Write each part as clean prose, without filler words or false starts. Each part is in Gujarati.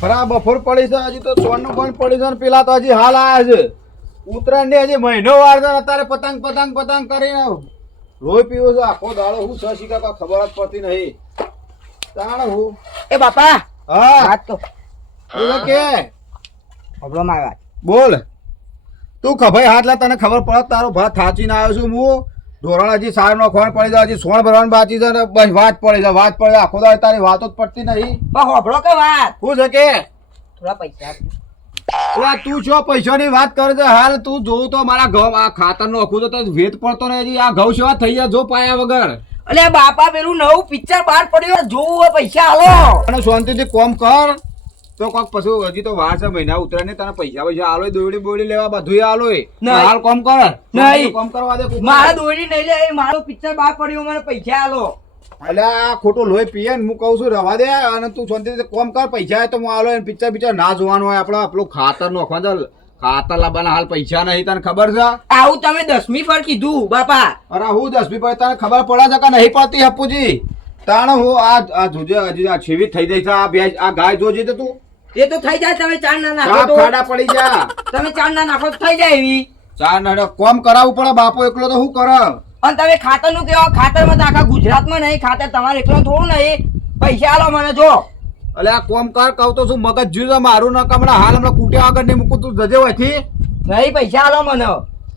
ખરા બફોર પડી છે હજી તો સોનનું બંધ પડી છે ને પેલા તો હજી હાલ આયા છે ઉત્તરાયણ ની હજી મહિનો વાર છે અત્યારે પતંગ પતંગ પતંગ કરીને લોહી પીવો છે આખો દાડો હું શશી કાકા ખબર જ પડતી નહીં તાણ હું એ બાપા હા વાત તો બોલો કે હબળો માર વાત બોલ તું ખભાઈ હાથ લા તને ખબર પડે તારો ભાત થાચીને આવ્યો છું હું ધોરણ હજી સાર નો ખોણ પડી જાય હજી સોણ ભરવાનું બાકી છે ને બસ વાત પડી જાય વાત પડે આખો દાડો તારી વાતો જ પડતી નહીં પણ હબળો કે વાત શું છે કે થોડા પૈસા આપજો. ઓલા તું છો પૈસાની વાત કરે છે હાલ તું જોઉં તો મારા ઘઉં આ ખાતર નો અખું તો વેત પડતો નહીં હજી આ ઘઉં સેવા થઈ જાય જો પાયા વગર અલે બાપા પેલું નવું પિક્ચર બહાર પડ્યું જોવું હોય પૈસા હાલો અને શાંતિથી કોમ કર તો કોક પછી હજી તો વાર છે મહિના ઉતરે ને તને પૈસા આલો દોડી બોડી લેવા બધું આલો હાલ કોમ કર નહીં. કોમ કરવા દે મારા દોડી નહીં લે મારું પિક્ચર બહાર પડ્યું મને પૈસા હાલો એટલે આ ખોટું લોહી પીએ ને હું કહું છું રવા દે અને તું શાંતિથી કોમ કર પૈસા તો હું આલો પિક્ચર પિક્ચર ના જોવાનું હોય આપડે પેલું ખાતર નોખવા દે ખાતર લાવવાના હાલ પૈસા નહીં તને ખબર છે આવું તમે 10મી પર કીધું બાપા અરે હું 10મી પર તને ખબર પડે છે કે નહીં પડતી હપ્પુજી તાણ હું આ જોજે હજી આ છેવી થઈ જાય છે આ બે આ ગાય જોજે તો તું એ તો થઈ જાય તમે ચાર ના નાખો સાપ તો ખાડા પડી જા તમે ચાર ના નાખો તો થઈ જાય એવી ચાર ના કોમ કરાવવું પડે બાપો એકલો તો શું કરે અને તમે ખાતર નું કેવો ખાતર માં તો આખા ગુજરાતમાં નહીં ખાતર તમારે એકલો થોડું નહીં પૈસા આલો મને જો અલે આ કોમ કર કહું તો શું મગજ જ્યું છે મારું ન હમણાં હાલ હમણાં કૂટ્યા આગળ નહીં મૂકું તું જજે હોયથી નહીં પૈસા આલો મને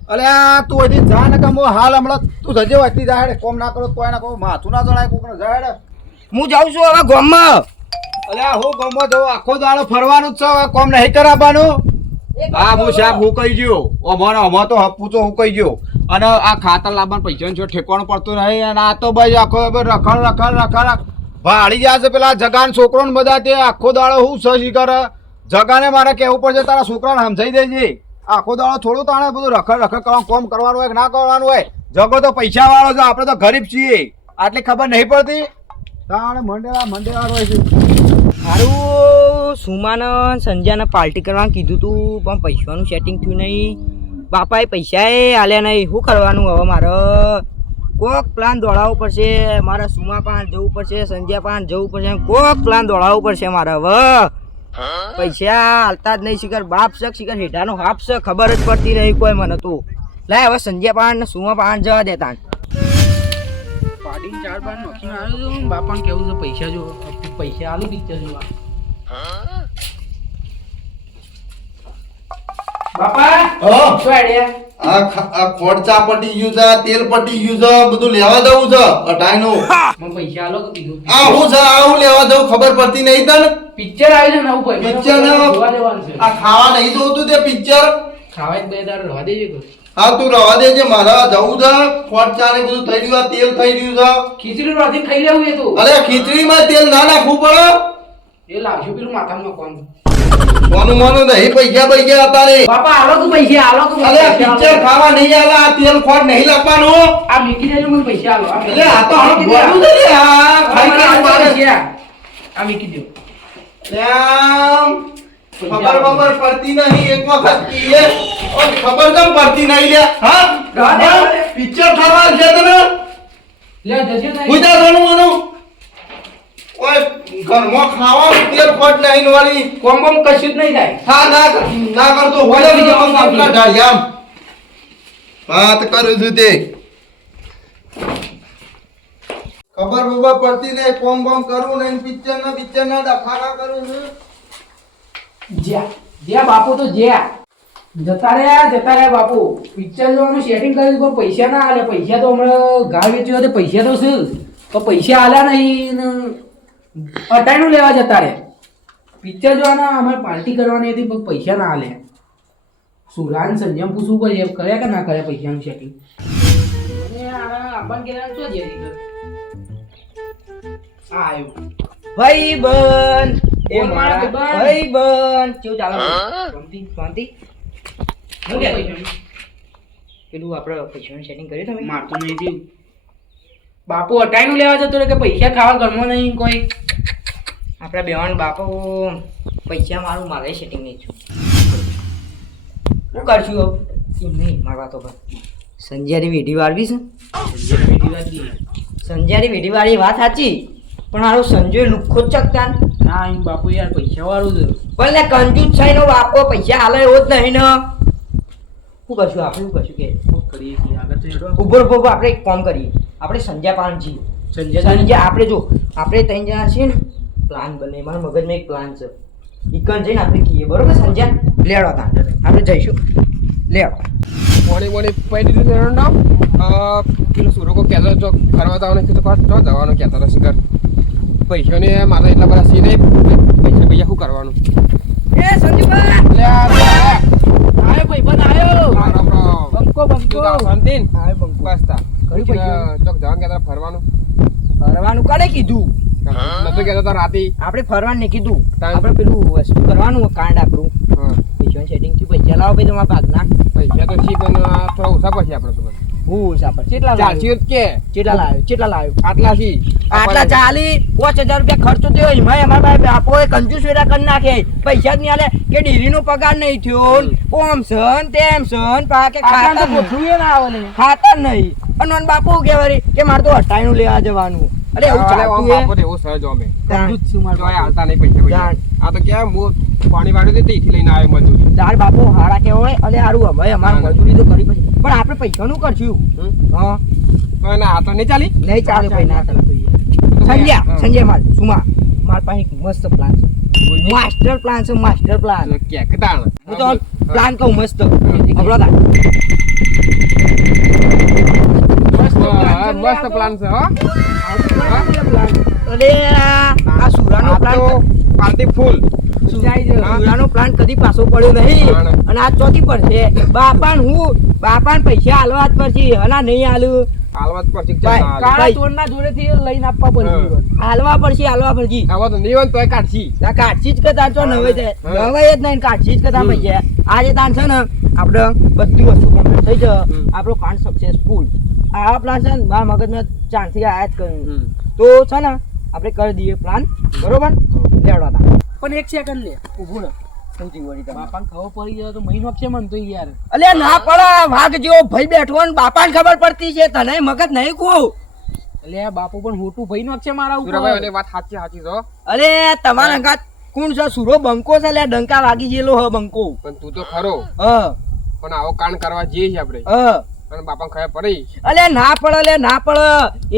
અલે આ તું હજી જા ને કમો હાલ હમણાં તું જજે હોયથી જાય કોમ ના કરો કોઈ ના કહું માથું ના જણાય કોક જાય હું જાઉં છું હવે ગામમાં અલે હું ગામમાં જવું આખો દાડો ફરવાનું જ છે હવે કોમ નહીં કરાવવાનું હા હું સાહેબ હું કહી ગયો અમારે તો હપ્પુ તો હું કહી ગયો અને આ ખાતર લાવવાનું પૈસા જો ઠેકવાનું પડતું નહીં અને આ તો ભાઈ આખો રખડ ભાળી જાય છે પેલા જગાન છોકરો ને બધા તે આખો દાડો હું સહી કરે જગાને મારે કેવું પડશે તારા છોકરાને સમજાઈ દેજે આખો દાડો થોડું તાણે બધું રખડ કરવાનું કોમ કરવાનું હોય કે ના કરવાનું હોય જગો તો પૈસા વાળો છે આપણે તો ગરીબ છીએ આટલી ખબર નહીં પડતી તાણે મંડેલા હોય છે મારું સુમાને સંજ્યાને પાર્ટી કરવાનું કીધું તું પણ પૈસાનું સેટિંગ થયું નહીં બાપાએ પૈસા આલ્યા નહીં શું કરવાનું હવે મારે કોક પ્લાન દોડાવવો પડશે મારે સુમા પાસે જવું પડશે સંજ્યા પાસે જવું પડશે કોક પ્લાન દોડાવવો પડશે મારે હવે પૈસા હાલતા જ નહીં શિખર બાપ છે શિખર હેઠાનો હાફ છે ખબર જ પડતી નહીં કોઈ મને તું લાય હવે સંજ્યા પાસે ને સુમા પાસે જવા દેતા પાડીને 4 બાર નોખીને આવ્યો છું બાપાને કેવું છે પૈસા જો પૈસા આલુ પિક્ચર જોવા બાપા શું આઈડિયા આ ખોડચા પટી ગયું છે તેલ પટી ગયું છે બધું લેવા જવું છે અટાઈનું મને પૈસા આલો કે કીધું આ હું છે આ હું લેવા જવું ખબર પડતી નહીં તને પિક્ચર આવ્યું છે નવું પૈસા પિક્ચર જોવા દેવાનું છે આ ખાવા નહીં જોતું તે પિક્ચર ખાવા જ 2 દાડા રહેવા દેજે કે હા તું રવા દેજે મારા જવું છે ખોડચા ને બધું થઈ રહ્યું તેલ થઈ રહ્યું ખીચડી રાતી ખાઈ લેવું એ તો છે અરે ખીચડીમાં તેલ ના નાખવું પડે એ લાવશું પેલું માથામાં નાખવાનું મોનું નહીં પૈસા અત્યારે બાપા આલો તું પૈસા આલો તું અરે પિક્ચર ખાવા નહીં આલે આ તેલ ખોટ નહીં લાવવાનું આ મીકી દેજો મને પૈસા આલો એટલે આ તો હમ બોલું છે ને આ ખાઈ ખાઈ મારે આ મીકી દો એમ ખબર પડતી નહીં એક વખત કીએ ઓર ખબર કેમ પડતી નહીં લે હા પિક્ચર ખાવા છે તને લે જજે નહીં ઉધા રોનું મનું ઓય ઘરમાં ખાવા તેલ ખોટ નહીં વાળી કોમ કોમ કશું જ નહીં થાય હા ના કરતો હોય બીજો કામ કાઢ આમ વાત કરું છું તે ખબર બબર પડતી નહીં કોમ કરું નહીં પિક્ચર ના ડખાડા કરું છું જ્યાં બાપુ તો જ્યાં જતા રહ્યા બાપુ પિક્ચર જોવાનું સેટિંગ કર્યું પણ પૈસા ના આલે પૈસા તો હમણાં ગાળ વેચ્યો તો પૈસા તો છે તો પૈસા આલ્યા નહીં અટાણું લેવા જતા રે પિક્ચર જોવાના અમારે પાર્ટી કરવાની હતી પણ પૈસા ના આલે સુરાન સંજમ પૂછવું પડે કર્યા કે ના કર્યા પૈસાનું સેટિંગ ભાઈ બન એ મારા ભાઈ બન કેવું ચાલે શાંતિ પેલું આપણે પૈસાનું સેટિંગ કર્યું તમે મારતું નહીં થયું બાપુ અટાઈનું લેવા જતો રે કે પૈસા ખાવા ઘરમાં નહીં કોઈ આપણા બેવાન બાપો પૈસા મારું મારે સેટિંગ નહીં છું શું કરશું હવે એમ નહીં મારવા તો સંજયની વેઢી વાળવી છે સંજયની વેઢી વાળી વાત સાચી પણ હારું સંજય લુખ્ખો જ ચકતા ના એમ બાપુ યાર પૈસા વાળું છે. પણ લે કંજૂસ છે નો બાપો પૈસા હાલે એવો જ નહીં ને. શું કરશું આપણે? શું કરશું કે શું કરીએ છીએ આગળ તો હેડો. ઉભો આપણે એક કામ કરીએ. આપણે સંજય પાનજી સંજય આપણે જો આપણે ત્રણ જણા છીએ ને પ્લાન બને મારા મગજમાં એક પ્લાન છે. ઈકન જઈને આપણે કહીએ બરોબર સંજય લેડો તા આપણે જઈશું લેડો. મોડી પડી દીધું નામ પેલો સુરકો કહેતો તો ફરવા જવાનું કીધું તો જવાનું કહેતો હતો શિખર પૈસાને મારા એટલા બધા સી નહીં પૈસા શું કરવાનું એ સંજુભાઈ એટલે આયો ભાઈબંધ આયો. રામ રામ બંકો બંકો. શાંતિન આવે બંકો બસ તા કયું પૈસા? ચોક જવાનું કહેતા હતા ફરવાનું ફરવાનું કોને કીધું? નતો કહેતો તો રાતે આપણે ફરવાનું નહીં કીધું તાન. આપણે પેલું વસ્તુ કરવાનું કાંડ આપણું હા પૈસાનું સેટિંગ થયું પૈસા લાવો ભાઈ તમારા ભાગના પૈસા તો શી પણ થોડા ઓછા પછી આપણે તો હું સાપર કેટલા ચાલશી લાવ્યો? કે કેટલા લાવ્યો આટલા શી આટલા 40,000 રૂપિયા ખર્ચો થયો એમાં અમારા ભાઈ બાપોએ કંજૂસ વેરા કરી નાખે પૈસા જ નહીં આલે કે ડેરીનો પગાર નહીં થયો ઓમ સન તેમ સન પાકે આટલા તો ખાતા ગોઠવું એ ના આવે ને. ખાતા નહીં અને મને બાપુ કહેવાય કે મારે તો હટાઈનું લેવા જવાનું અરે એવું ચાલતું હે બાપો એવું સહજ અમે તાણ. કંજૂસ છું મારો તોય બાપુ. હાલતા નહીં પૈસા જાણ. આ તો ક્યાં હું પાણી વાળ્યું હતું ત્યાંથી લઈને આવ્યો મજૂરી તાર બાપુ હારા કહેવાય અલે હારું હવે અમારે મજૂરી તો કરી પછી પણ આપણે પૈસાનું કરશું હા તો એના હાથ નહીં ચાલી નહીં ચાલે ભાઈ ના ચાલે સંજય સુમા માર પાસે એક મસ્ત પ્લાન છે માસ્ટર પ્લાન છે માસ્ટર પ્લાન હું તો પ્લાન કહું મસ્ત હબળો તા મસ્ત પ્લાન છે હો અરે આ સુરાનો પ્લાન પાર્ટી ફૂલ સુરાનો પ્લાન કદી પાછો પડ્યો નહીં અને આ ચોથી પર છે બાપાન પૈસા હાલવા જ પડશે હલા નહીં હાલું હાલવા જ પડશે ભાઈ, કાળા ચોરના જોડેથી લઈને આપવા પડશે. હાલવા પડશે આવા તો નહીં હોય ને તોય કાઢશી આ કાઢશી જ કે તાર ચો નવે છે હા. નવે જ નહીં કાઢશી જ કે તાર પૈસા આજે તાન છે ને આપણે બધી વસ્તુ કમ્પ્લીટ થઈ જાય આપણો કાંડ સક્સેસફુલ આ પ્લાન છે ને મારા મગજમાં ચાંદથી આયા જ કર્યું તો છે ને આપણે કરી દઈએ પ્લાન બરોબર લેવડો તા પણ એક સેકન્ડ લે ઊભું રહે. સૌથી વળી તમે બાપાને ખબર પડી જાય તો મહિનો છે મન તો યાર. અલે ના પડે વાઘ જેવો ભાઈ બેઠો ને બાપાને ખબર પડતી છે તને મગજ નહીં કહું એટલે આ બાપુ પણ મોટું ભાઈ નો છે મારા સુરાભાઈ ઉપર. અને વાત સાચી સાચી છો અરે તમારા અંગાત કોણ છે સુરો બંકો છે લે ડંકા વાગી ગયેલો હ બંકો પણ તું તો ખરો હ પણ આવો કાંડ કરવા જઈએ છીએ આપણે હ અને બાપા ખબર પડી અલે ના પડે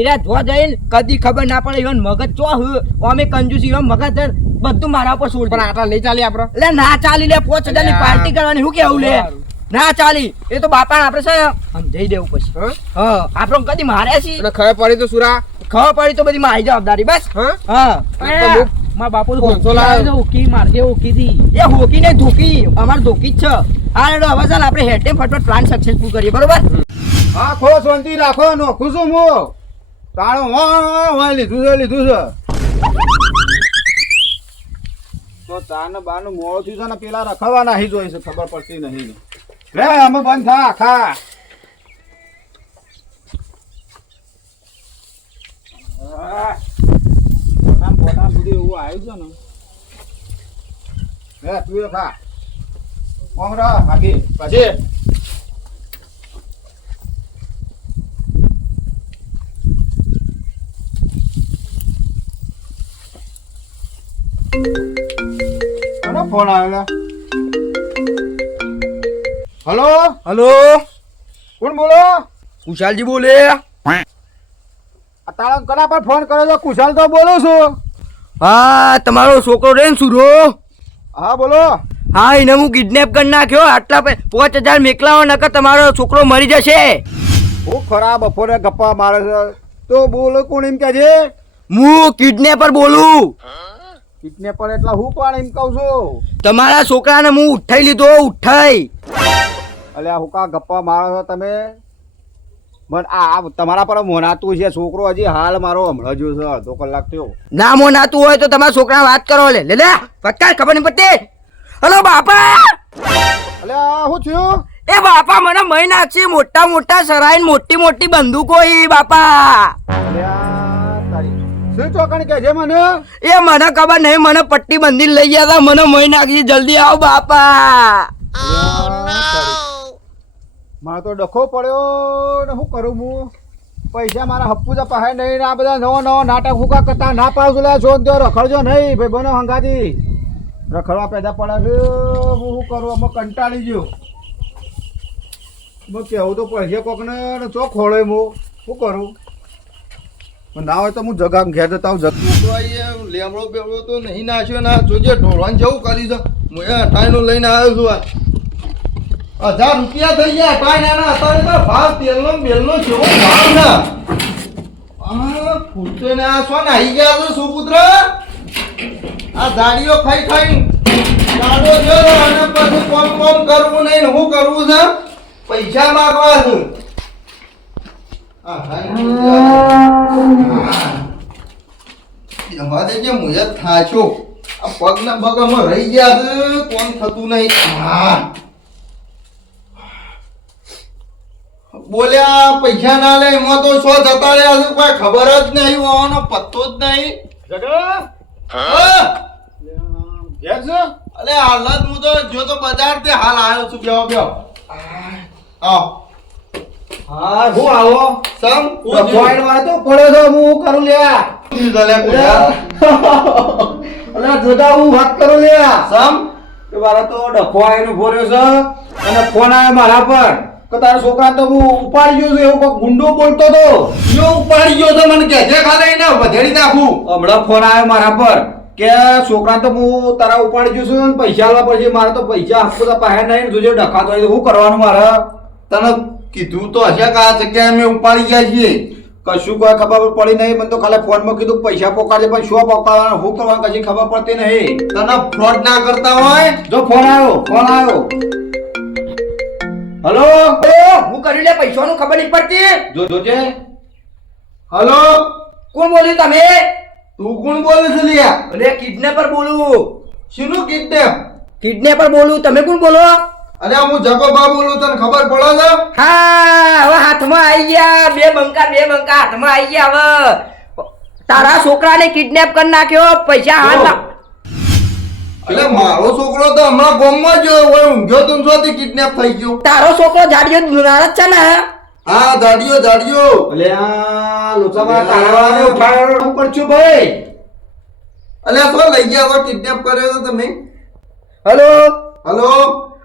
એરા જો જઈને કદી ખબર ના પડે ઈવન મગજ ચો હ અમે કંજૂસ ઈવન મગજ બધું મારા ઉપર છોડ પણ આટલા નહીં ચાલી આપણે એટલે ના ચાલી લે 5,000 ની પાર્ટી કરવાની શું કેવું લે ના ચાલી એ તો બાપા આપણે છે સમજાઈ દેવું પછી હા હા આપણે કદી માર્યા છીએ અને ખબર પડી તો સુરા ખબર પડી તો બધી મારી જવાબદારી બસ હા હા એક તો હું મારા બાપુ તો 500 લાવ્યો. ઓકી મારજે ઓકી થી. એ હોકી ને ધોકી અમાર ધોકી જ છે હા રેડો હવે ચાલ આપણે હેડ ફટફટ પ્લાન સક્સેસફુલ કરીએ બરોબર હા ખો શાંતિ રાખો નોખું છું હું તાણો હોય લીધું છે તો ચાને બાનું મોડું થયું છે ને પેલા રખવા નાહી જોઈ છે ખબર પડતી નહીં રે અમે બંધ થા આખા બોટામ બધું એવું આવ્યું છે ને રે તું એ ખા કોમ રા આગી પછી કોનો ફોન આવેલો હલો હલો કોણ બોલો કુશાલજી બોલે આ તારા કના પર ફોન કર્યો છો કુશાલ તો બોલું છું હા તમારો છોકરો રે ને સુરો હા બોલો હા એને હું કિડનેપ કરી નાખ્યો આટલા 5,000 મેકલાવો નકર તમારો છોકરો મરી જશે હું ખરા બપોરે ગપ્પા મારે છે તો બોલો કોણ એમ કે છે હું કિડનેપર બોલું કિડનેપર એટલે હું પણ એમ કહું છું તમારા છોકરાને હું ઉઠાઈ લીધો ઉઠાઈ અલ્યા હું કા ગપ્પા મારો છો તમે મને આ તમારા પર મોનાતું છે છોકરો હજી હાલ મારો હમણાં જો છે અડધો કલાક થયો ના મોનાતું હોય તો તમારા છોકરા વાત કરો લે લે પક્કા ખબર નહીં પડતી હલો બાપા અલ્યા શું થયું એ બાપા મને મહી નાખશે મોટા મોટા સરાઈ મોટી મોટી બંદૂકો ઈ બાપા અલ્યા તારી શું ચોકણી કે છે મને એ મને ખબર નહીં મને પટ્ટી બંધી લઈ ગયા હતા મને મહી નાખી જલ્દી આવ બાપા મારે તો ડખો પડ્યો ને શું કરું હું પૈસા મારા હપ્પુજા પાસે નહીં ને આ બધા નવો નાટક હુકા કરતા ના પાડું લે છો તો રખડજો નહીં ભાઈ બનો હંગાથી રખડવા પેદા પડે છે હું શું કરું આમાં કંટાળી ગયો હું કેવું તો પૈસા કોકને ચો ખોળે હું શું કરું ના હોય તો હું જગા ઘેર જતા હું જતું તો આ લેમડો બેમડો તો નહીં નાખ્યો ના જોજે ઢોળવાનું જેવું કરી છે હું એ અઠાઈનું લઈને આવ્યો છું આ 1000 રૂપિયા થઈ ગયા અઠાઈ ના અત્યારે તો ભાવ તેલનો ને બેલનો કેવો ભાવ ના આ ફૂટતો ને આ શું નાહી ગયા છો સુપુત્ર આ દાડીઓ ખાઈ ખાઈ દાડો જો અને પછી કોમ કરવું નહીં ને હું કરવું છે પૈસા માંગવા છું જવા દેજે મુજબ થાચો આ પગના બગામાં રહી ગયા છે કોણ થતું નહીં બોલ્યા પૈસા ના લે એમાં તો સો જતા રહ્યા છે કોઈ ખબર જ નહીં હોવાનો પત્તો જ નહીં જગા હા ઘેર છે અલે હાલત હું તો જો તો બજાર તે હાલ આવ્યો છું બેહો બેહો આવ હા હું આવો સમ રખવાડ વાળો તો પડ્યો તો હું કરું લ્યા અલે જગા હું વાત કરું લ્યા સમ કે મારા તો ડખો આવીને ઉભો રહ્યો છે અને ફોન આવ્યો મારા પર કે તારા છોકરા તો હું ઉપાડી ગયો છું એવું કોઈ ગુંડો બોલતો તો યો ઉપાડી ગયો તો મને કહેજે ખાલી ને વધેડી નાખું હમણાં ફોન આવ્યો મારા પર કે છોકરા તો હું તારા ઉપાડી ગયો છું અને પૈસા આલવા પડશે મારે તો પૈસા આપવા પાસે નહીં જોજે ડખાતો હોય તો શું કરવાનું મારે તને કીધું તો હશે કે આ જગ્યાએ અમે ઉપાડી ગયા છીએ કશું કોઈ ખબર પડી નહીં મને તો ખાલી ફોનમાં કીધું પૈસા પોકાડે પણ શું પોકાડવાના શું કરવાનું કશી ખબર પડતી નહીં તને ફ્રોડ ના કરતા હોય જો ફોન આવ્યો હલો હું કર્યું લે પૈસાનું ખબર નહીં પડતી જોજે હલો કોણ બોલ્યું તમે તું કોણ બોલે છે લિયા અરે કિડનેપર બોલું શીનું કિડનેપ કિડનેપર બોલું તમે કોણ બોલો અરે હું જગોબા બોલું તને ખબર પડે છે હા હવે હાથમાં આવી ગયા બે બંકા હાથમાં આવી ગયા હવે તારા છોકરાને કિડનેપ કરી નાખ્યો પૈસા હાથ એટલે મારો છોકરો તો હમણાં ગામમાં જ ઊંઘ્યો તું જોતી કિડનેપ થઈ ગયો તારો છોકરો જાડિયો દુનાર જ છે ને હા જાડિયો અલે આ લોચામાં તારાવાળાને ઉઠાડવાનો શું કરશું ભાઈ અલે શું લઈ ગયા તો કિડનેપ કર્યો તો તમે હેલો હલો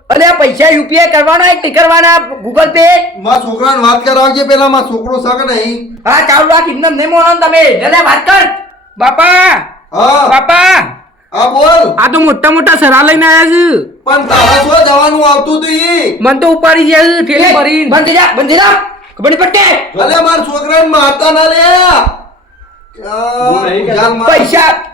અલે પૈસા યુપીઆઈ કરવાના કે કરવાના ગૂગલ પે મારા છોકરાને વાત કરાવજે પેલા મારો છોકરો સક નહીં હા ચાલુ રાખ કિડનેપ નહીં મોનો તમે લે વાત કર બાપા હા બાપા હા બોલ આ તો મોટા મોટા સરા લઈને આયા છે પણ તારા શું જવાનું આવતું હતું ઈ મન તો ઉપાડી ગયા ફેરી ભરી બંધ જા ખબર નહીં પડતી અલે મારા છોકરાને મારતા ના લે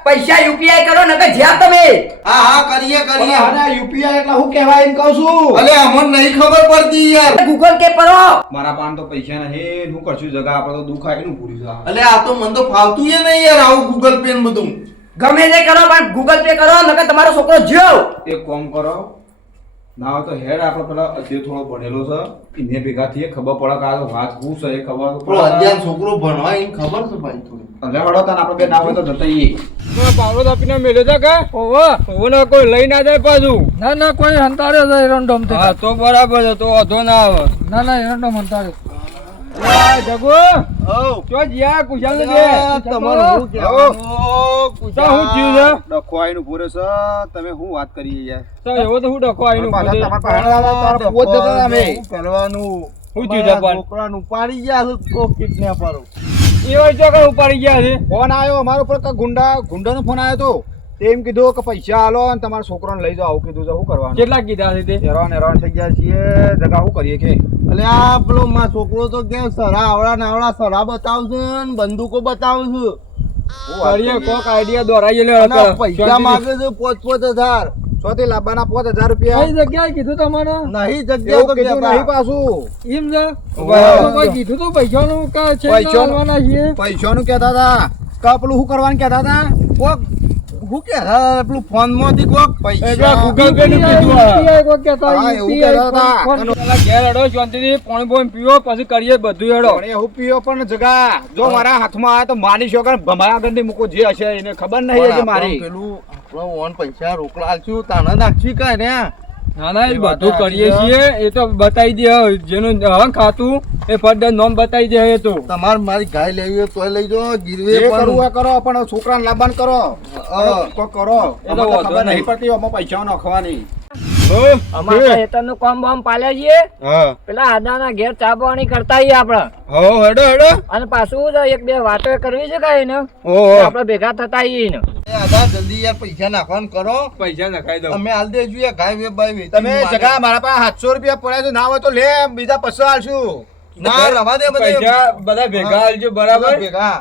પૈસા યુપીઆઈ કરો ને કે જ્યાં તમે હા હા કરીએ અને યુપીઆઈ એટલે હું કહેવાય એમ કહું છું અલે અમને નહીં ખબર પડતી યાર ગૂગલ પે કરો મારા પાન તો પૈસા નહીં હું કરશું જગા આપણે તો દુઃખ આવીને પૂરી છે અલે આ તો મને તો ફાવતું ય નહીં યાર આવું ગૂગલ પે ને બધું ગમે તે કરો પણ ગૂગલ પે કરો નકર તમારો છોકરો જ્યો એક કામ કરો ના હોય તો હેડ આપણે પેલા અધ્યય થોડો ભણેલો છે એને ભેગા થઈએ ખબર પડે કે આ તો વાત શું છે એ ખબર તો પણ અધ્યાન છોકરો ભણવા એને ખબર છે ભાઈ થોડી એટલે હડો તને આપણે બે ના હોય તો જતા જઈએ પાવડો આપીને મેલ્યો છે કે ઓવો કોઈ લઈ ના જાય પાછું ના કોઈ હંતારે છે એરંડોમ હા તો બરાબર છે તો વાંધો ના આવે ના એરંડોમ હંતારે જગો ચો જીયા કુશાલ ને જે તમારું શું કહેવાનું કુશા હું જીવ છે ડખો આવીને પૂરે છે તમે શું વાત કરી યાર તો એવો તો હું ડખો આવીને તમારા પાસે પહોંચ જતા અમે કરવાનું હું જીવ છે પણ છોકરાને ઉપાડી ગયા છે કોક કિડનેપરો એવો ચોકડ ઉપાડી ગયા છે ફોન આવ્યો અમારો પર ગુંડાનો ફોન આવ્યો તો તેમ કીધું કે પૈસા આલો અને તમારા છોકરાને લઈ જાઓ આવું કીધું છે શું કરવાનું કેટલા કીધા છે તે હેરાન થઈ ગયા છીએ જગા શું કરીએ કે અલે આ પેલો મારો છોકરો તો કે સરા આવડા સરા બતાવશે ને બંદૂકો બતાવશે કરીએ કોક આઈડિયા દોરાઈએ લે અને પૈસા માંગે છે 5,000 ચોથી લાવવાના 5,000 રૂપિયા કઈ જગ્યાએ કીધું તમારે નહીં એવું જગ્યા તો કીધું નહીં કહેતા. પાછું એમ છે વાહ. કોઈ કીધું તો પૈસાનું કે છે પૈસાનું- આલવાના છીએ પૈસાનું કહેતા હતા કે પેલું શું કરવાનું કહેતા હતા કોક હું કે હા પેલું ફોન માંથી કોક એટલે પૈસા ગૂગલ પે નું કીધું આ. હા, એવું કહેતા હતા. પેલા ઘેર હેડો શાંતિથી પાણી બોણી પીવો પછી કરીએ બધું હેડો પણ એ હું પીયો પણ જગા જો મારા હાથમાં આવે તો માની શકો ને મારા આગળથી મૂકો જે હશે એને ખબર નહીં હજી મારી પેલું આપણો ઓન પૈસા રોકડા આલશું તાને નાખશી કાંઈ ને ના ના એ બધું કરીએ છીએ એ તો બતાવી દે જેનું ખાતું એ ફરજિયાત નામ બતાવી દે એ તો તમારે મારી ગાય લેવી હોય તોય લઈ જાઓ ગીરવે જે પણ કરવું એ કરો પણ છોકરાને લાબાન કરો કોઈ કરો એ તો અમને તો વાંધો ખબર નહીં નહીં. પડતી આમાં પૈસા નાખવાની અમારા ખેતરનું કામ બામ પાલે છીએ હા પેલા આદાના ઘેર ચા પાણી કરતા આવીએ આપણે હો હેડો હેડો અને પાછું તો એક બે વાતો કરવી છે કઈ ને ઓહો આપણે ભેગા થતા આવીએ ને આધા જલ્દી યાર પૈસા નાખવાનું કરો પૈસા નખાઈ દો અમે હાલ દેજો યાર ગાય વે બાય વેચી તમે મારે. જગા મારા પાસે 700 રૂપિયા પડ્યા છે ના હોય તો લે બીજા 500 આલશું ના રવા દે બધે પૈસા બધા ભેગા હાલજો બરાબર ભેગા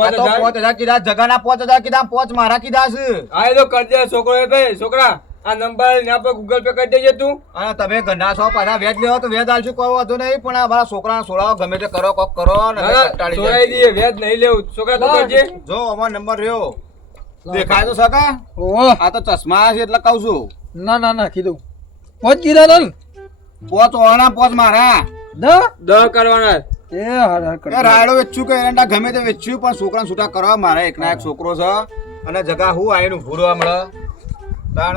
આ તો 5000 કીધા જગાના 5000 કીધા 5 મારા કીધા છે હા એ તો કરી દે છોકરો એ ભાઈ છોકરા આ નંબર એના પર ગૂગલ પે કરી દેજે તું અને તમે ગંડા છો પાછા વેચ લેવો તો વેચ આલશું કોઈ વાંધો નહીં પણ આ મારા છોકરાને સોડાવો ગમે તે કરો કોક કરો ને ના, ના, કંટાળી છોડાઈ જાય. દઈએ વ્યાજ નહીં લેવું છોકરા તું કરજે જો અમારો નંબર રહ્યો દેખાય તો સકા ઓહો આ તો ચશ્મા છે એટલે કહું છું ના ના ના કીધું પોચ કીધા તન 5 ઓણા 5 મારા દહ કરવાના એ હર એ રાયડો વેચ્યું કે એરંડા ગમે તે વેચ્યું પણ છોકરાને છૂટા કરવા મારે એકના એક છોકરો છે અને જગા હું આવીને ભૂરો હમણાં તાણ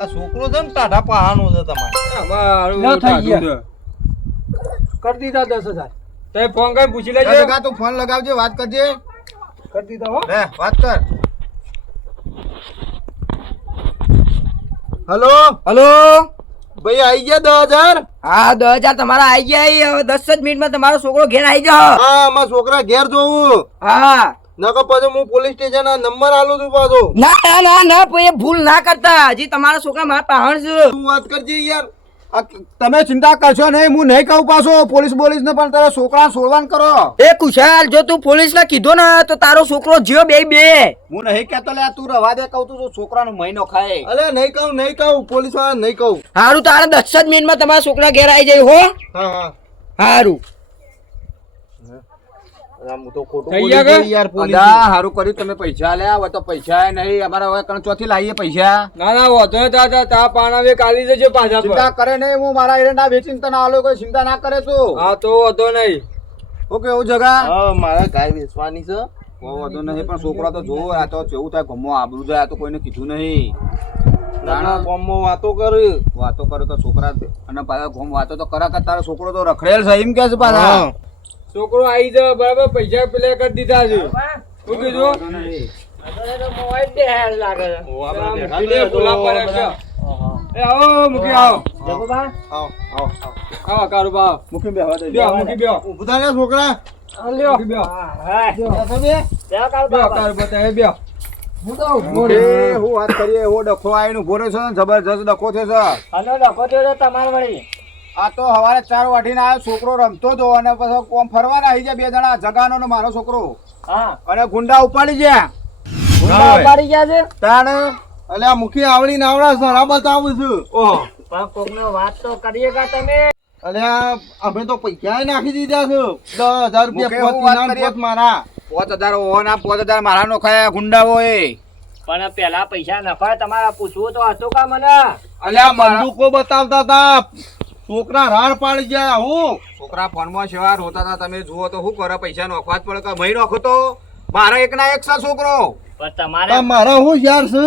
આ છોકરો છે ને ટાઢા પહાનો છે તમારે અમારું ના થઈ ગયા. તાજું છે. કરી દીધા 10,000 તે ફોન કરી પૂછી એ લેજે જગા તું ફોન લગાવજે વાત કરજે કરી દીધા હો લે વાત કર હલો હલો ભાઈ આવી ગયા 10,000 હા 10,000 તમારા આવી ગયા હવે 10 જ મિનિટમાં તમારો છોકરો ઘેર આવી જાઓ હા મારા છોકરા ઘેર જોવું હા નકર પછી હું પોલીસ સ્ટેશન ના નંબર આલું છું પાછો ના ના ના ના કોઈ ભૂલ ના કરતા હજી તમારા છોકરા મારા પાહણ છે તું વાત કરજે યાર આ તમે ચિંતા કરશો નહીં હું નહીં કહું પાછો પોલીસ ને પણ તારા છોકરાને છોડવાનું કરો એ કુશાલ જો તું પોલીસ ને કીધું ને તો તારો છોકરો જીઓ બે હું નહીં કહેતો લે તું રવા દે કહું તું છોકરાનો મહિનો ખાય અલે નહીં કહું પોલીસ વાળા નહીં કહું સારું તારે 10 જ મિનિટમાં તમારા છોકરા ઘેર આવી જાય હો હા હા સારું હું તો ખોટું થઈ બોલી ગયા કે? ગઈ યાર પોલીસ અદા હારું કર્યું તમે પૈસા લ્યા હવે તો પૈસા નહીં અમારે હવે કણ ચોથી લાવીએ પૈસા ના ના વાંધો નહીં તા તા પાણા વે કાલી દેજે પાછા પર ચિંતા કરે નહીં હું મારા એરંડા વેચીને તને આલો કોઈ ચિંતા ના કરે તું હા તો વાંધો નહીં ઓકે એવું જગા હા મારા ગાય વેચવાની છે કોઈ વાંધો નહીં પણ છોકરા તો જોવો આ તો કેવું થાય ગમો આબરૂ જાય આ તો કોઈને કીધું નહીં નાના ગામમાં વાતો કરી વાતો કરે તો છોકરા અને પાછા ગોમ વાતો તો કરે કે તારો છોકરો તો રખડેલ છે એમ કે છે પાછા હા. છોકરો આવી જાય બરાબર પૈસા પેલા કરી દીધા છે શું કીધું મૂકીને બોલા પડે છે. એ આવો મૂકી આવો આવ આવ આવો કારુબા આવો. મૂકી બેહવા દે બેહો, મૂકી બેહો. ઊભું થા ને છોકરા મૂકી બેહો. બેહો કારુબા તમે બેહો. એ હું વાત કરીએ એવો ડખો આવીને ઉભો રહ્યો છે ને જબરજસ્ત ડખો થયો છે આ તો સવારે 4 વાઢીને આવ્યો છોકરો રમતો હતો અને પછી કોમ ફરવાના આવી ગયા 2 જણા જગાનો ને મારો છોકરો અને ગુંડા ઉપાડી ગયા તાણ અલે આ મુખી આવડી ને આવડા સરા બતાવું છું ઓહો અલે આ અમે તો પૈસા નાખી દીધા છે 10,000 મુકે રૂપિયા હું વાત પોત કરીએ? પોત મારા 5000 ઓહો ના 5000 મારા નો ખાયા ગુંડાઓ એ પણ પેલા પૈસા નફા તમારા પૂછવું તો હતું કા મને અલ્યા બંદૂકો બતાવતા હતા છોકરા રાડ પાડી ગયા હું છોકરા ફોનમાં સેવા રોતા હતા તમે જુઓ તો શું કરે પૈસા નોખવા જ પડે કે મહી નોખો તો મારા એકના એક છે છોકરો પણ તમારે પણ મારા હું યાર છે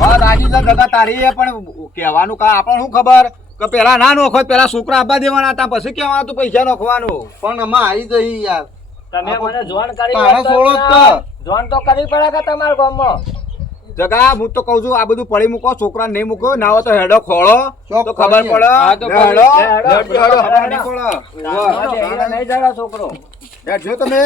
વાત આજી છે ગગા તારી એ પણ કહેવાનું કા આપણને શું ખબર કે પેલા ના નોખો પેલા છોકરા આપવા દેવાના હતા પછી કહેવાનું તું પૈસા નોખવાનું પણ અમે આવી જઈ યાર તમે મને જોણ કરી તારા સોળો જ તો. જોણ તો કરવી પડે કે તમારા ગામમાં જગા હું તો કહું છું આ બધું પડી મૂકો છોકરા નહીં મૂકો ના હોય તો હેડો ખોળો તો ખબર પડે હા, તો હેડો હેડો, હેડો, ખબર નહીં પડે. નહીં જરા છોકરો હેડજો તમે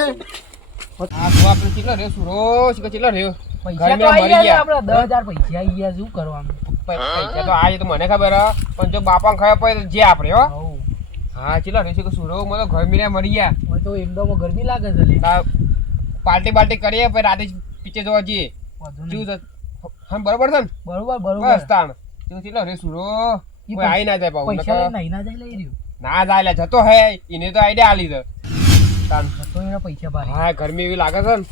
પૈસા તો આવી ગયા આપણે 10,000 પૈસા આવી ગયા શું કરવાનું પૈસા તો આજે તો મને ખબર હે, પણ જો બાપા ખબર પડે જે આપણે હો હા ચલો રેસી કે સુરો મને ઘર મિલ્યા મરી ગયા હવે તો એમદામાં ગરમી લાગે છે લે. આ પાર્ટી કરીએ પછી રાતે પિક્ચર જોવા જઈએ વાંધો શું નહીં. છે હા બરોબર છે ને બરોબર બસ બરોબર તાણ તું ચલો રે સુરો કોઈ આઈ ના જાય પાછું. પૈસા લઈને નહીં ના જાય લઈ રહ્યું ના જાય લે જતો હે એને તો આઈડિયા આલી દે તાણ તો એના પૈસા બારે હા ગરમી એવી લાગે છે ને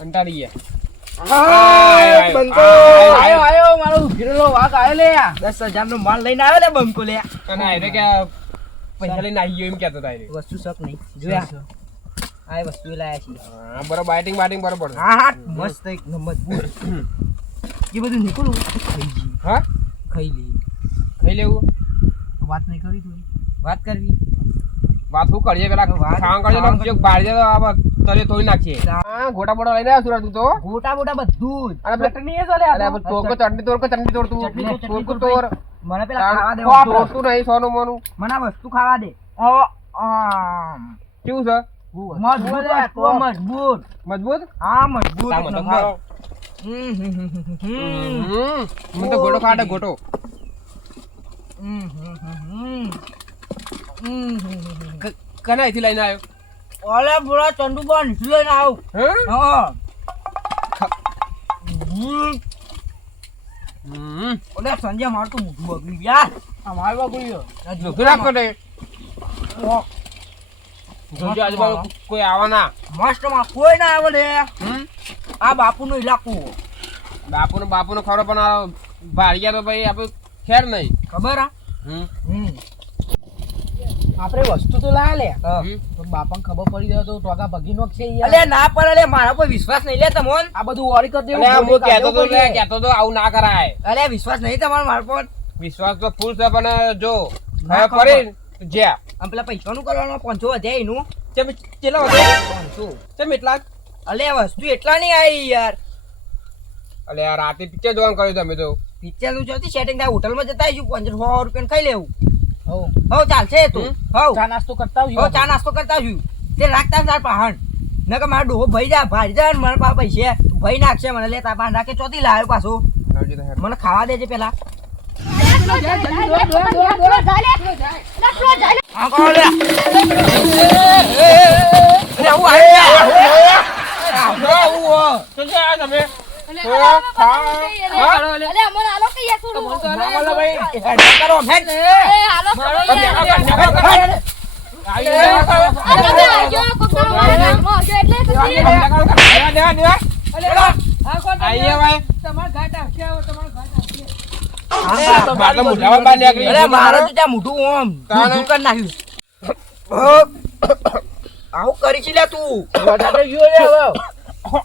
કંટાળી ગયા આયો મારો ઉઘરેલો વાઘ આયો લે 10,000 નો માલ લઈને આવ્યો લે બંકો લે અને આઈને કે પૈસા લઈને આવી ગયો એમ કહેતો હતા આઈને. વસ્તુ શક નહીં જોયા આ વસ્તુ લાયા છે હા બરોબર બાટિંગ બરોબર છે. હા હા મસ્ત એક નંબર એ બધું નીકળું ખાઈ જી હા ખાઈ લે નહીં લેવું વાત નહીં કરી તું વાત કરવી વાત શું કરીએ પેલા વાત- ખાવા કરજે ને જો બહાર જાય તો આમાં તને તોડી નાખીએ હા ગોટા બોટા લઈને આવ્યો સુરત તું તો ગોટા બોટા બધું જ. અરે પેલા- ચટણી એ ચાલે આ અરે તો. તોડ ચટણી તોડ તું ચટણી તો ચટણી તોડ તો તોડ મને પેલા ખાવા દે તોડતું નહીં સોનું મોનું મને આ વસ્તુ ખાવા દે આમ. કેવું છે મજબૂત વસ્તુ, મજબૂત મજબૂત હા મજબૂત તાર એક મને નંબર. ખાઓ. હમ, હમ, હમ, હમ, હમ. મને તો ગોટો ખાડે ગોટો હમ, હમ, હમ, હમ. કને અહીંથી લઈને આવ્યો ઓલે બોલા ચંદુબા નીચે લઈને આવ હા હા ઓલે સંજય માર તો મોઢું બગડી ગયા અમારે બગડ્યો જોખી રાખો ને જોજો આજુબાજુ કોઈ આવવાના મસ્ત માં કોઈ ના આવે લે હમ આ બાપુનો ઇલાકો બાપુનો ખરો પણ આ ભાડિયા તો ભાઈ આપણે ખેર નહીં ખબર આ હમ આપણે વસ્તુ તો લાયા લે હમ. તો બાપાને ખબર પડી જાય તો ટોકા ભગી નો છે યાર અલે ના પર અલે મારા પર વિશ્વાસ નહીં લે તમોન આ બધું ઓરી કરી દેવું અલે આ હું ગોળી કહેતો તો કાઢવું પડે. કહેતો તો આવું ના કરાય અલે વિશ્વાસ નહીં તમારો મારા પર વિશ્વાસ તો ફૂલ છે પણ જો ના હવે ફરી જ્યાં આમ પેલા પૈસાનું કરવાનું 500 વધ્યા એનું ચમ કેટલા વધે 500 ચમ એટલા જ? અલે વસ્તુ એટલા નહીં આવી યાર અલે આ રાતે પિક્ચર જોવાનું કર્યું તમે તો પિક્ચર નું ચોથી સેટિંગ થાય હોટલમાં જતા આવીશું 500 રૂપિયા ખાઈ લેવું હો હો ચાલશે તો હો ચા નાસ્તો કરતા હો આવજો ચા નાસ્તો કરતા આવ્યું તે રાખતા તાર પહાણ નકર મારા ડોહો ભાઈ જા ભાઈ જા ને મારા પાસે પૈસે ભાઈ નાખશે મને લે તાર પાસે રાખે ચોથી લાવ્યો પાછો લાવજો તો હેડ. મને ખાવા દેજે પેલા આ કોણ લે? અરે હું શું છે આ તમે? કરો હેડ અરે મારે તો ત્યાં મોઢું ઓમ મોઢું કરી નાખ્યું આવું કરી છે લે તું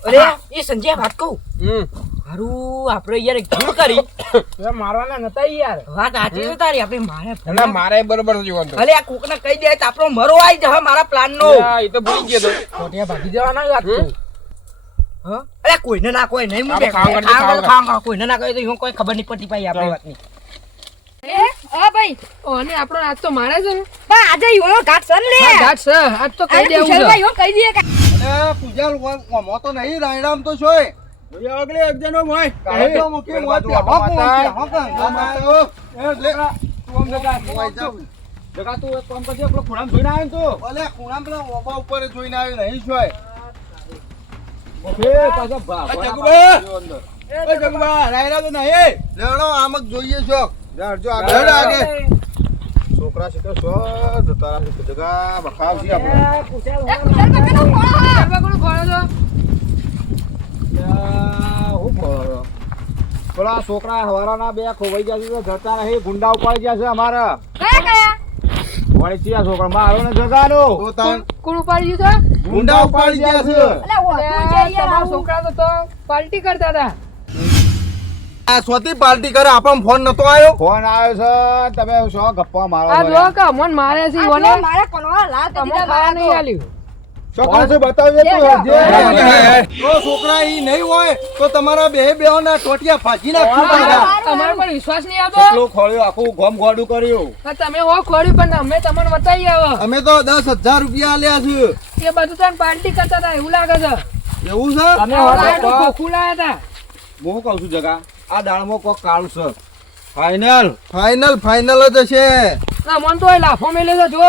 અરે એ સંજય વાત કહું હારું આપણે યાર એક ભૂલ કરી મારવાના નતા યાર વાત સાચી છે તારી આપણે મારે એટલે મારે બરોબર છે જીવન તો. ભલે આ કોકને કહી દે તો આપણો મરો આવી જશે મારા પ્લાન નો હા, એ તો ભૂલી ગયો તો. કોટિયા ભાગી જવાના વાત તું અરે કોઈને ના કોઈ નહીં હું આપણે ખાવા કરજે, ખાવા ખાવા કોઈને ના કહે તો હું કોઈ ખબર નહીં પડતી પાઈ આપણી વાતની ઓને આપણો આજ તો મારે છે ને આજે ઈવાનો ઘાટ સન લે હા, ઘાટ છે આજ તો કહી દેવું છે અરે પૂજા ઓમો તો નહીં રાયરામ તો છોય આગળ એક જણો ભાઈ કાઢી દો મૂકી મોત બાજુ હવા આટો કોણ મારતા. લે તું આમ જગા, ઓય જા. જગા તું એક કામ કરજે, પેલો ખૂણામાં જોઈને આવ્યો ને તું. ભલે ખૂણા પેલા ઓબા ઉપર જોઈને આવ્યો નહીં છોય એ પાછો જગુબા. એ જગુબા, રાયરા તો નહીં. લેવડો આમક જોઈએ છો જો લેવડો આગે છોકરા છે તો સો તારા છે જગા બખાવ છે આપણે હું બોલો પેલા છોકરા હવારાના બે ખોવાઈ ગયા છે તો જતા નહીં ગુંડા ઉપાડી ગયા છે અમારા વળી ચિયા છોકરા મારો ને જગાનો તો તાન કોણ ઉપાડી ગયું છે ગુંડા ઉપાડી ગયા છે તમારા છોકરા તો પાર્ટી કરતા હતા આ સ્વતી પાર્ટી કરે આપણને ફોન નતો આવ્યો ફોન આવ્યો છે તમે શું ગપ્પા મારો આ છો? જો કે મન મારે છે ઓને તમને ખાવા નહીં આલ્યું છોકરા છે બતાવજે તું જે તો છોકરા ઈ નહીં હોય તો તમારા બે બેઓના ટોટિયા ફાજી નાખશું તમારે પર વિશ્વાસ નહીં આવતો કેટલું ખોળ્યું આખું ગોમ ગોડું કર્યું હા, તમે હો ખોડ્યું પણ અમે તમને બતાવી આવો અમે તો 10,000 રૂપિયા આલ્યા છે એ બધું તમે પાર્ટી કરતા હતા એવું લાગે છે એવું છે અમે આ ખોખું લાયા હતા હું કહું છું જગા આ દાળમાં કોક કાળું છે ફાઇનલ ફાઇનલ જ હશે ના મન તો એ લાફો મેલે છે જો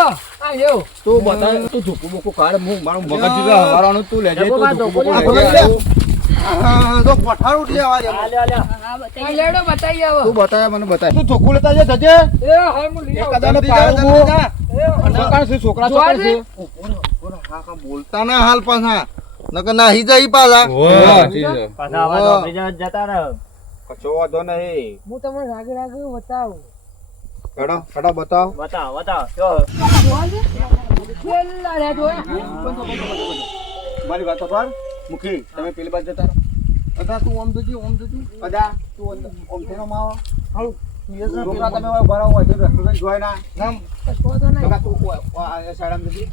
આ જો તું બતાવ તું ધોકું બોકું કાઢ હું મારું મગજ છે હવારાનું તું લેજે તું ધોકું બોકું આ લેજે ભલે. હા, તો પઠાર ઉઠી આવા આ લેડો બતાવી આવો તું બતાવ મને બતાવ તું ધોકું લેતા જજે જજે એ હવે હું લઈ આવું. કદાને જલ્દી જા, પાડું જલ્દી જા. છોકરા છે છોકરા જોવા છોકરા છે દે. હા, બોલતા ના હાલ પાછા નકર નાહી જાય પાછા કશો વાંધો નહીં હું તમને રાગે રાગે બતાવું કડો બતાવ છેલ્લા રે જો મારી વાત પર મુખી તમે પેલી બાજુ જતા રહો અદા તું ઓમ જજી અદા તું ઓમ થેનો માવો હાલું છોકરા તમે હવે ભરાવો હોય તો રેસ્ટોરન્ટ જોઈ ના નામ જગા તું આ સાઈડ જતી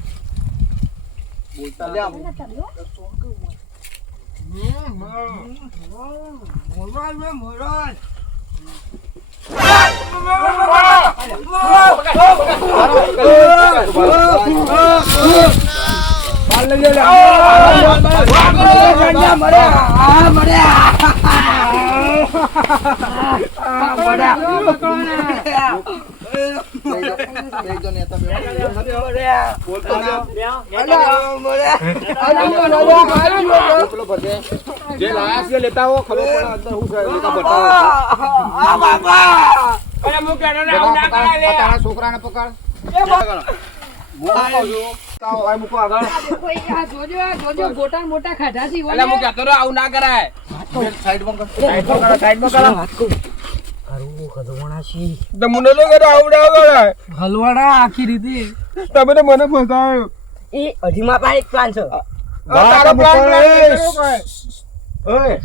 બોલતા લે જે લાયા છે લેતા હો ખબર પડે અંદર હું છે લેતા બતાવો તારા છોકરાને પકડ મૂકો આગળ મોટા ખાધા છે આવું ના કરાય મને તો કદાચ આવું ના કરાય હલવાડા આખી રીતે તમે તો મને ફસાયો એ અઢીમાં પણ એક પ્લાન છે તારો પ્લાન ઓય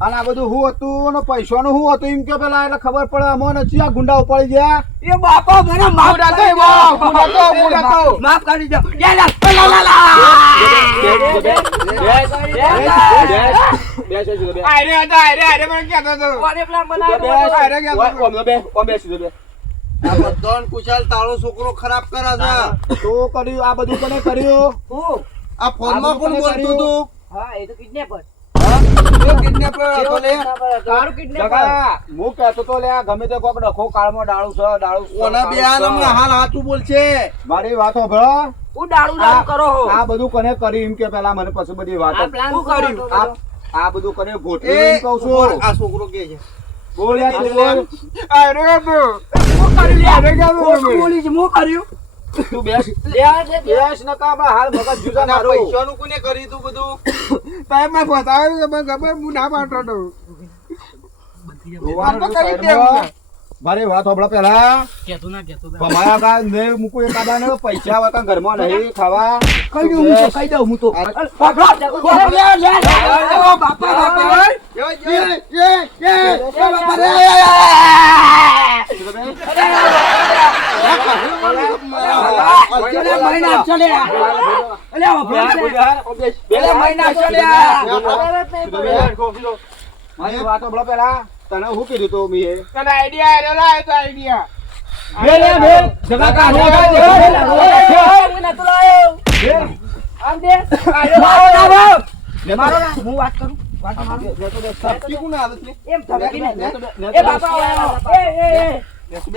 અને આ બધું હું હતું ને પૈસાનું હું હતું એમ કે પેલા એટલે ખબર પડે અમોને ચિયા ગુંડા ઉપાડી ગયા એ બાપા મને માફ માફ કરી દો આ બધાને કુશાલ તારો છોકરો ખરાબ કરે છે તો કર્યું આ બધું કોને કર્યું આ ફોનમાં કોણ બોલતું હતું હા એ તો કિડનેપર તારું જગા હું કહેતો તો લે ગમે તે કોક ડખો કાળમાં ડાળું છે ઓના બે આનામાં હાલ સાચું બોલશે મારી વાત સાંભળો હું દારૂ દારૂ કરો હો આ બધું કોને કર્યું એમ કે પેલા મને પછી બધી વાત આ પ્લાન શું કર્યું આ બધું કોને ગોઠવ્યું એમ કહું છું આ છોકરો કે છે બોલ યાર તું બોલ બોલી છે હું કર્યું તું બેસ બેસ નકા આપણે હાલ મગજ જુદા અને આ મારું પૈસાનું કોને કર્યું તું બધું મારી વાત સાંભળો પેલા કેતો ના કેતો અમારા કા ને મૂકું એક આદા ને પૈસા વગર ઘરમાં નહીં ખાવા કહી દઉં હું તો મારી વાત સાંભળો પેલા તને શું કીધું તું મેં હું વાત કરું સસ્તી કોને આદત છે? એમ ધમકી નહીં એ બાપા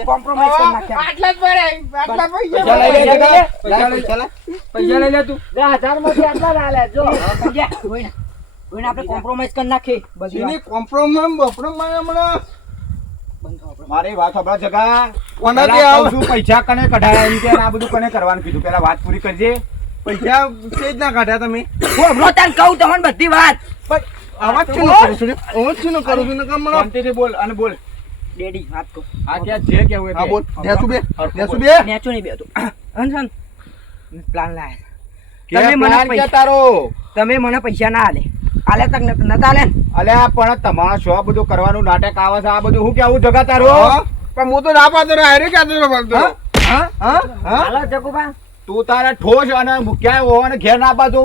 કોમ્પ્રોમાઇઝ કરી નાખ્યા પૈસા લઈ લે તું 10,000 માંથી આટલા ના લે જો કોઈને આપણે કોમ્પ્રોમાઇઝ કરી નાખી બધી એની કોમ્પ્રોમાઇઝ હમણાં મારી વાત સાંભળો જગા કોના પેલા થી આવ? કહું છું, પૈસા કને કઢાયા એમ કે આ બધું કને કરવાનું કીધું પેલા વાત પૂરી કરજે પૈસા સેજ ના કાઢ્યા તમે હું તને કહું તમને બધી વાત આવાજ છે ને કરું છું આવાજ છે ને કરું છું ને કામ હમણાં શાંતિથી બોલ અને બોલ ડેડી વાત કહું આ ક્યાં જે કેવું હોય હા તે. બોલ નેસુ બે નેચો નહીં બેતો અનસન પ્લાન લાય કે તમે મને પ્લાન પૈસા- કે તારો તમે મને પૈસા ના આલે આલે તક નતા આલે ને અલ્યા પણ તમારા શો બધું કરવાનું નાટક આવે છે આ બધું હું કેવું જગા તારો હા? પણ હું તો ના પાડતો ને હારે ક્યાં બોલતો હા હા હા હાલો જગુબા તું તારા ઠોસ અને ક્યાંય હો અને ઘેર ના બાજુ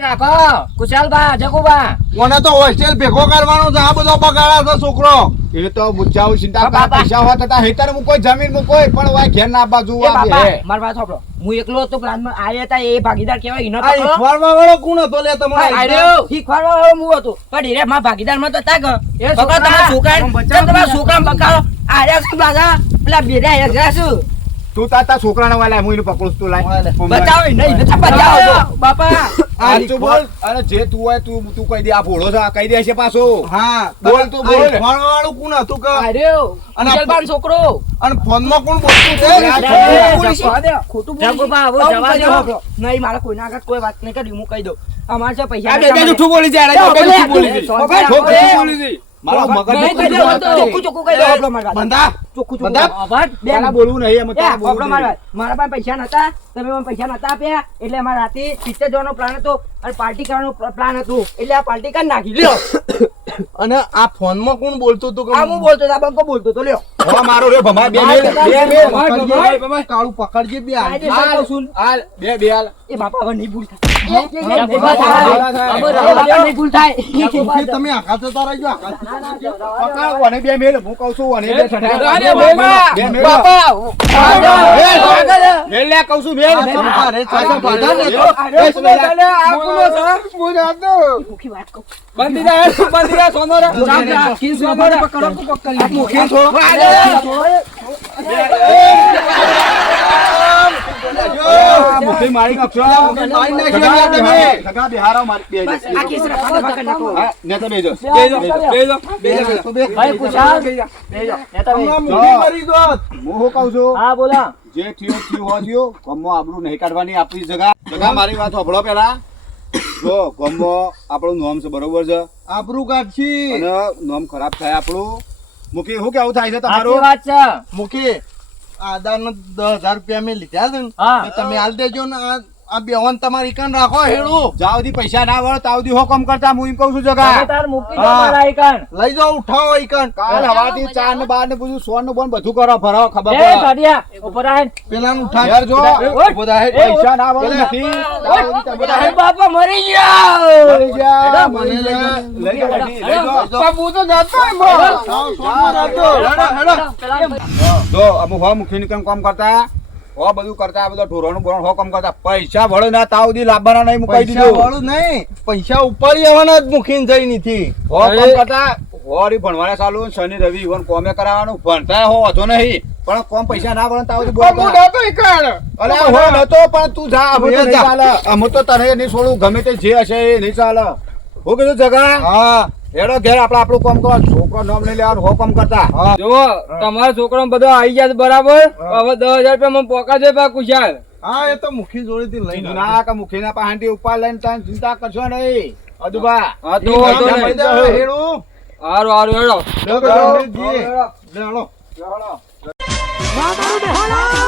રાખો કુશાલબા જગુબા કોને તો હોસ્ટેલ ભેગો કરવાનો છે આ બધો બગાડા છે છોકરો એ તો મુચ્ચાઓ ચિંતા કર બાપા. પૈસા હોત હતા હેતર મૂકો જમીન મૂકો પણ વાય ઘેર ના બાજુ એ આ બાપા બે. મારી વાત સાંભળો હું એકલો હતો પ્લાનમાં આયા હતા એ ભાગીદાર કહેવાય એનો આ ઈખવાડવા વાળો કોણ હતો લે તમારે શીખવાડવા વાળો હું હતો પણ હીરે મારા ભાગીદાર માં તો હતા કે બકા તમારા છોકરા તમારા છોકરા બકારો આર્યા શું બાગા પેલા બેરા હેગરા શું તું તારા છોકરાને વાલા હું એને પકડું છું, તું લાય બચાવો નહીં બચાવો બાપા સાચું બોલ અને જે તું હોય તું કહી દે આ ભોળો છે આ કહી દે છે પાછો હા બોલ તું બોલ. ઈખવાડવા વાળું કોણ હતું કે આર્યો અને કુશલબાન છોકરો અને ફોનમાં કોણ બોલતું છે ખોટું નહીં મારે કોઈના આગળ કોઈ વાત નહીં કરી હું કહી દઉં અમારે છે પૈસા જૂઠું બોલી જાય બોલે, જૂઠું બોલી બોલે, જાય બોલે, જૂઠું બોલી જાય મારો મગજ નહીં કહી દેવું તો ચોખ્ખું ચોખ્ખું કહી દો આપણો મારવા બંધા ચોખ્ખું ચોખ્ખું બંધા. અવાજ બે તારા બોલવું નહીં એમ એ, તારા બોલવું આપણો નહીં. મારવા. મારા પાસે પૈસા નતા તમે મને પૈસા નતા આપ્યા એટલે અમારે રાતે પિક્ચર જોવાનો પ્લાન હતો અને પાર્ટી કરવાનો પ્લાન હતું એટલે આ પાર્ટી કરી નાખી લ્યો અને આ ફોનમાં કોણ બોલતું હતું કે આ હું બોલતો હતો આ બંકો બોલતો હતો લ્યો હો મારો રે ભમા બે હા, મેલ, બે મેલ. પકડજે, કાળું પકડજે બે હાલ. કાયદેસર હાલ, બે હાલ. એ બાપા હવે નહીં ભૂલ થાય મુખી, તમે આઘાત જતા રહેજો, આઘાત. પકડ, ઓને બે મેલ. હું કહું છું, ઓને બે ઠઠા. અરે બાપા. બે મેલ. મેલ લે, કહું છું, મેલ. અરે, ચાલો, બંધા ને તો. બંધી જા, બંધી જા, સોનો રે. સોનો રે. મુખી છો. આ મુઠ્ઠી મારી નાખશો. મારી નાખશો સગા તમે. બિહારો, સગા બિહારો મારી બે બસ આ કેસ રખા દફા કરી નાખો. હા, નેતા બેજો. બેજો, બેજો, બેજો. તો બે. ભાઈ કુશાલ બેજો નેતા હમણાં ભાઈ મુખી મરી જોત. હું શું કહું છું? હા બોલા જે થયું હો થયું. ગામમાં આપણું નહીં કાઢવાની આપણી જગા. જગા મારી વાત સાંભળો પેલા. જો ગામમાં આપણું નામ છે, બરોબર છે, આબરૂ કાઢશી. અને નામ ખરાબ થાય આપણું. મુકી શું કેવું થાય છે સાચી તમારું? વાત છે મુખી, આ આધારનો 10,000 રૂપિયા મેં લીધા છે ને, હા. તો તમે હાલ દેજો ને આ બેવાન તમારી કાન રાખો હેડું. જ્યાં સુધી પૈસા ના વળે ત્યાં સુધી હો કામ કરતા. હું એમ કહું છું તમે જગા. તાર મૂકી દો હા. મારા આઈકન લઈ જાઓ, ઉઠાવો ઈ કાન. કાલ હવાથી 4 ને 12 ને બધું 16 ને બોન બધું કરો, ભરાવો, ખબર એ પડે. કાઢિયા ઉપર આય પેલાનું ઉઠાવ. યાર જો, ઉભો થા, હેડ. પૈસા ના વળે પેલા- નથી. ત્યાં સુધી તમે અરે બાપા મરી ગયા મરી ગયા, મને મરી ગયા. લઈ લઈ જાઓ, લઈ જાઓ. બાપુ તો જતો હોય બો. જાઓ, સોનમાં રાખજો. હેડો, હેડો. જો અમુક હો મુખીને કેમ કામ કરતા, હો બધું કરતા, આ બધા ઢોરોનું બોરણ હો કામ કરતા. પૈસા વળે ના તાવ સુધી લાવવાના નહીં, મુકાઈ પૈસા દીધું. વાળું નહીં, પૈસા ઉપાડી આવવાના જ મુખીને જઈ નથી. હો કામ કરતા, હો રી ભણવાના ચાલુ, શનિ રવિ ઈવન કોમે કરાવવાનું, ભણતા હો વાંધો નહીં, પણ કોમ પૈસા ના વળે તાવ સુધી બાપુ બોલતા. જતો ઈ કાળ. અરે હો નતો, પણ તું જા, અમે તો નહીં ચાલે. અમે તો તને નહીં છોડું, ગમે તે જે હશે એ નહીં ચાલે. હું કીધું જગા, હા, હેડો ઘેર આપણે આપણું કામ કરો. છોકરો નામ નહીં લેવાનું, હો કામ કરતા. હા. જુઓ તમારા છોકરા બધા આવી ગયા છે બરાબર. હવે 10,000 રૂપિયા મને પોકા દે બા કુશાલ. હા, એ તો મુખી જોડેથી લઈને કીધું ના કે મુખીના પાસેથી ઉપર લઈને તને ચિંતા કરશો નહીં. અદુબા, હા તો વાંધો આવ્યો. નહીં. હેડું. હારું હારું હેડો. હેડો, હેડો. હેડો. હેડો. ના, ના, ના.